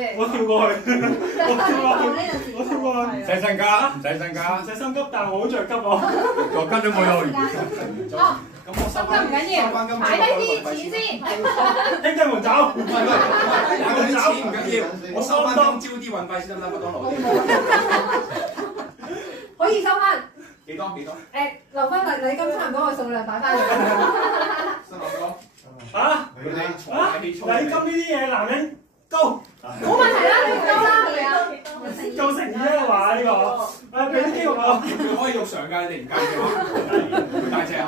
先？我跳過去，我跳過去。唔使身家，唔使身家，唔使心急，但係我好着急喎。個根都冇用。哦，心急唔緊要，擺低啲錢先。兄弟們走，有啲錢唔緊要，我收翻今朝啲運費先得唔得？麥當勞。可以收翻。幾多？留翻禮金差唔多嘅數量擺翻嚟。新郎哥。啊！禮金呢啲嘢男人高，冇問題啦，你收啦，係咪啊？夠誠意啊嘛呢個，誒俾啲肌肉我，佢可以肉償㗎，你哋唔介意嘅話，佢帶車去。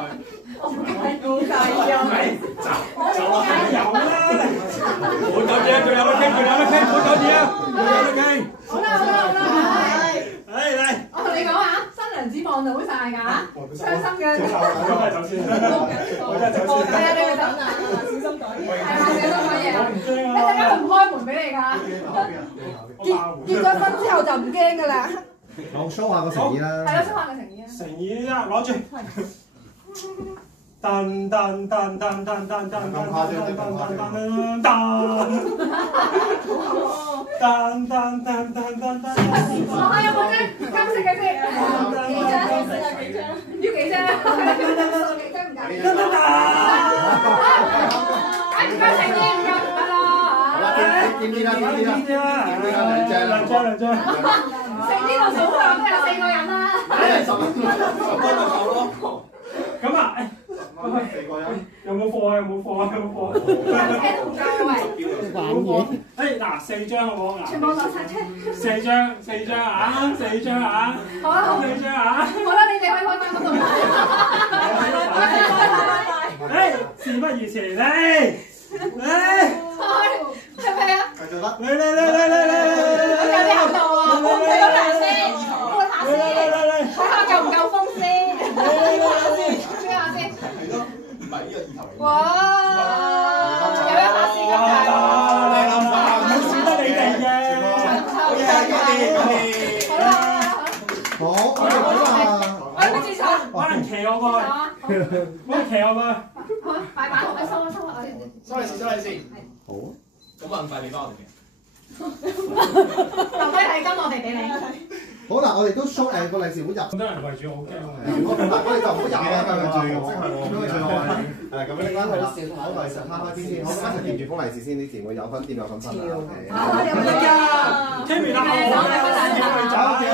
我唔介意啊。就係有啦。冇走住，仲有得傾，唔好走住啊！仲有得傾。好啦，嚟，我同你講啊，新娘子望到晒㗎，傷心嘅。我真係走先，我真係走先。係啊，你咪走啊，小心講嘢。係啊，小心講嘢啊！一陣間唔開門俾你㗎。結咗婚之後就唔驚㗎啦。我 show 下個誠意啦。係咯，show 下個誠意啊。誠意啊，攞住。噔噔噔噔噔噔噔噔噔噔噔噔噔。我有冇張金色嘅先？幾張？要幾張？幾張唔夠？唔夠誠意唔夠唔得咯。好啦，見啲啦，兩張。成呢度數上都有4個人啦。咁啊，有冇貨啊？車都唔夠喂。誒嗱，4張好唔好？全部落晒車。4張啊，4張啊。好啦，好。 4張啊。好啦，你哋可以開翻嗰度。誒，事不宜遲，嚟，係咪啊？繼續得。嚟。有啲厚度啊！睇下先，睇下夠唔夠風先。吹下先。係咯，唔係呢個意頭嚟。哇！有一下先咁大。唔好少得你哋嘅。好啦。好，我唔知錯。可能騎我過去，好，擺擺好，收啊！收你先。好。咁運費俾翻我哋嘅。留低禮金我哋俾你。好嗱，我哋都 show 個利是會入。咁多人圍住我，好驚喎。我哋就唔好入啦，咁樣最好，最好係。咁樣拎翻係啦，好利是攤開邊先，好一齊掂住封利是先，啲錢會有分掂有份分啦。聽完啦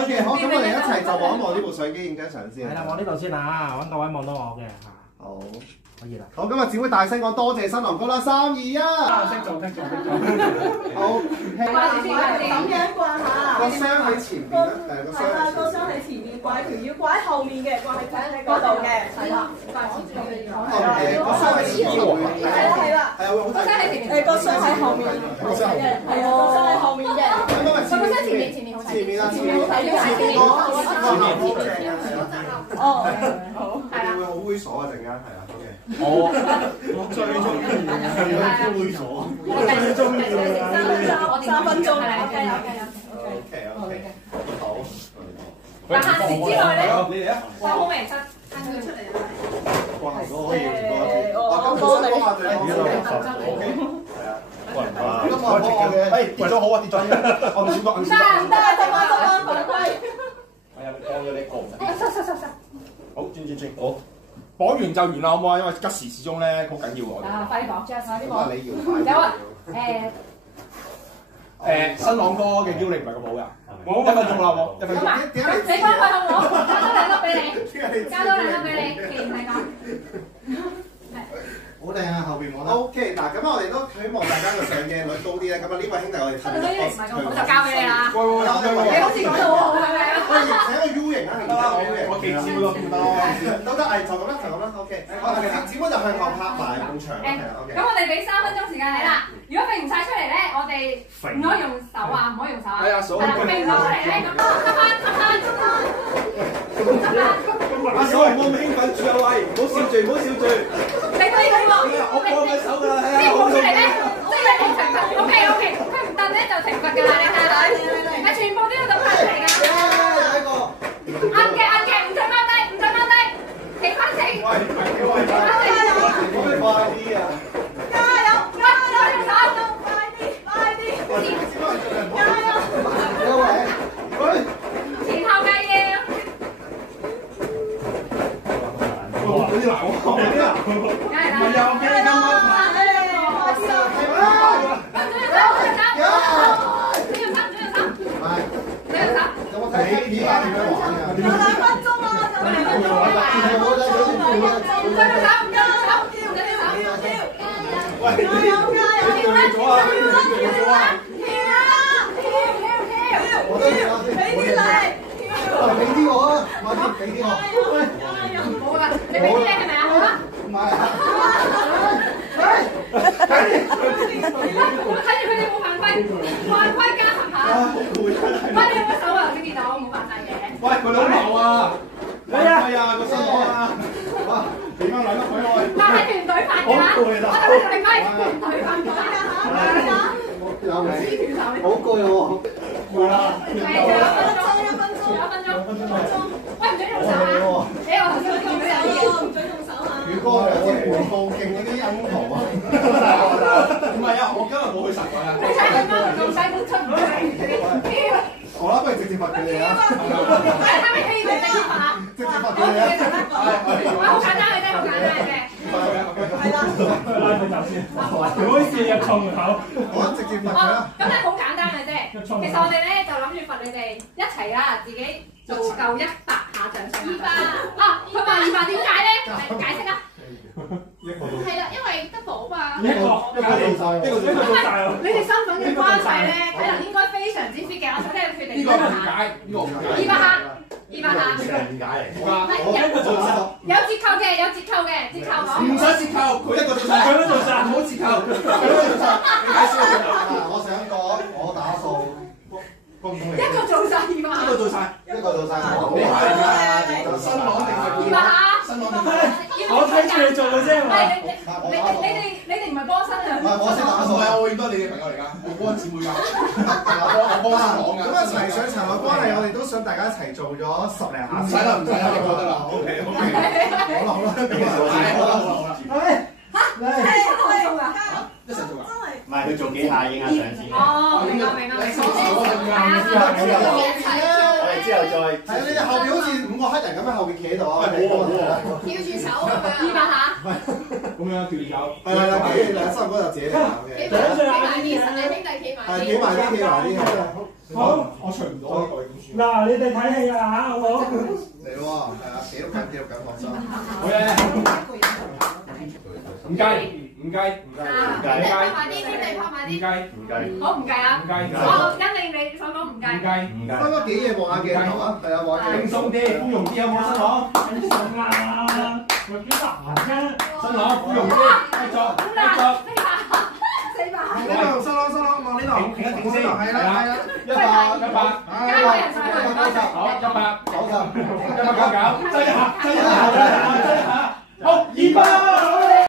，OK，好，咁我哋一齊就望一望呢部相機影張相先。係啦，望呢度先啊，揾個位望到我嘅嚇。好，可以啦。好，今日只會大聲講多謝新郎哥啦，3、2、1。識做。好，咁樣掛下。個箱喺前邊啦，個箱。係啦，個箱喺前面，掛條腰掛喺後面嘅，掛喺嗰度嘅。係啦。個箱喺前面。係啦。係啊，會好大。個箱喺後面。個箱後面。係啊，個箱喺後面嘅。前面好睇。前面啦，前面好睇啲。哦，好。係啦。會好猥瑣啊！陣間係啊，OK。我最中意猥瑣，我最中意3分鐘。OK，好。但限時之內咧，你嚟啊！就好明身，跟佢出嚟啦。哇！如果可以，我幫你。咁我嘅，為咗好啊，跌咗我唔少講。唔得，執翻犯規。係啊，你講咗呢個。收。好，轉。好。講完就完啦，好唔好啊？因為吉時始終咧好緊要我哋。啊，快啲講 ，Jazz 快啲咁啊，講。你搖有啊，新郎哥嘅腰力唔係咁好㗎。冇1分鐘啦，好冇？1分鐘。咁啊，你幫佢好唔好？加多2粒俾你，既然係咁。好靚啊！後邊我覺得 OK 嗱，咁我哋都希望大家個上鏡率高啲咧。咁啊，呢位兄弟我哋我哋呢啲唔係咁好，就交俾你啦。喂，你好似講得好好係咪啊？我哋寫個 U 型啊，得啦，我企紙嗰個邊都得，就咁啦，OK。紙本就向後拍埋埲牆，係啦，OK。咁我哋俾3分鐘時間你啦。如果揈唔晒出嚟咧，我哋唔可以用手啊，唔可以用手啊。係啊，數。揈唔到出嚟咧，咁執翻。阿嫂，冇咁興奮住啊喂，唔好笑住，你可以咁喎。我放緊手㗎啦，咩冇出嚟咧？即係你懲罰。OK，佢唔得咧就懲罰㗎啦，你睇睇。係全部都要咁拍出嚟㗎。啱嘅，唔准踎低，企翻正。喂，可唔可以快啲啊？加油！用手，快啲！啦！又嘅咁啊！有冇睇片啊？點樣玩㗎？就2分鐘啦，就2分鐘啦。喂，加油！俾啲力！俾啲我啊！馬天俾啲我。冇啊！你俾啲你係咪啊？好啦。唔係啊！睇住佢哋冇犯規，犯規加罰下。喂，你有冇手啊？先見到冇犯晒嘅。喂，佢老牛啊！係啊，個新郎啊！哇，點樣兩粒佢開？但係團隊犯㗎，我就係同你講係團隊犯㗎。好攰喎！係啊，1分鐘。喂，唔准用手啊！你我頭先見到有嘢。唔准用手啊！宇哥有啲緩步勁嗰啲音圖啊！唔係啊，我今日冇去實佢啊。你睇佢媽咁細都出唔嚟。好啦，不如直接罰佢哋啊！係咪可以直接罰啊？直接罰佢哋啊！好簡單嘅啫，好簡單嘅啫。係啦。拉佢走先，唔好試入重口。好，直接罰佢啦！咁咧好簡單嘅啫。其實我哋咧就諗住罰你哋一齊啊，自己做夠100下掌上壓。啊，佢話200點解咧？解釋啊！係啦，因為得寶嘛。一個做晒，一個做晒。你哋身份嘅關係咧，睇嚟應該非常之 fit 嘅。我想聽佢決定。呢個唔解，呢個唔解。200下，200下。點解嚟？有折扣嘅，有折扣嘅，折扣講。唔使折扣，佢一個做晒，佢都做晒，唔好折扣，佢都做晒。你解釋下。我想講，我打數公平。一個做晒200下。一個做晒，一個做晒。你係㗎？新郎定係200下。新郎定係？我睇住你做嘅啫，係嘛？你哋唔係幫身啊？唔係我識打數唔係，我永遠都係你嘅朋友嚟㗎，我幫姊妹㗎，我幫新郎㗎。咁啊，齊上齊落關係，我哋都想大家一齊做咗10零下。唔使啦，唔使啦，你覺得啦。OK，好啦，一齊做㗎。唔係佢做幾下影下相先。哦，明啦。我哋之後再。係啊，你哋後邊好似5個黑人咁喺後邊企喺度啊！翹住手咁樣，200下。咁樣跳手。係啦，企2三個就自己嚟嘅。企埋啲兄弟企埋啲。係企埋啲。好，我除唔到呢個點算？嗱，你哋睇戲啦嚇，好唔好？嚟喎，係啊，記錄緊，放心。好嘅。唔計。快啲，兄弟拍埋啲。好唔計啊？我因應你所講唔計。分咗幾嘢望下鏡頭啊？係啊，望下鏡頭。輕鬆啲，寬容啲有冇新郎？輕鬆啊！我幾難啫。新郎寬容啲，繼續。400下。呢度收攞，望呢度。停先，係啦。100。好，100。90。199，真一下，好，200。